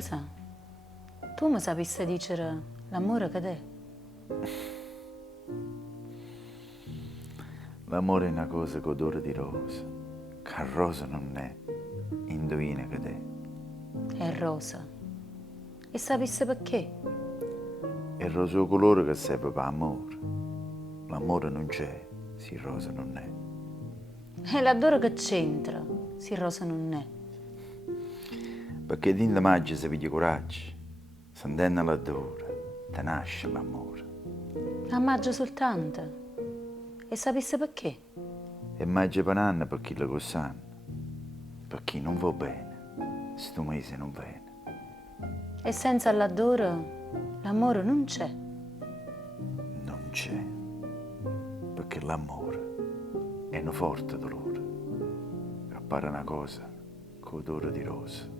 Scusa, tu mi sapessi dire l'amore che è? L'amore è una cosa con odore di rosa, che rosa non è, indovina che È rosa. E sapessi perché? è il rosa colore che serve per amore. L'amore non c'è, se rosa non è. E l'adoro che c'entra, se rosa non è. Perché din da maggio si piglia coraggio, sentendo l'odore, te nasce l'amore. Ammaggio soltanto. E sapessi perché? E maggio per un anno per chi lo sanno, per chi non va bene, sto mese non viene. E senza l'adoro, l'amore non c'è. Non c'è, perché l'amore è un forte dolore, che appare una cosa con odore di rosa.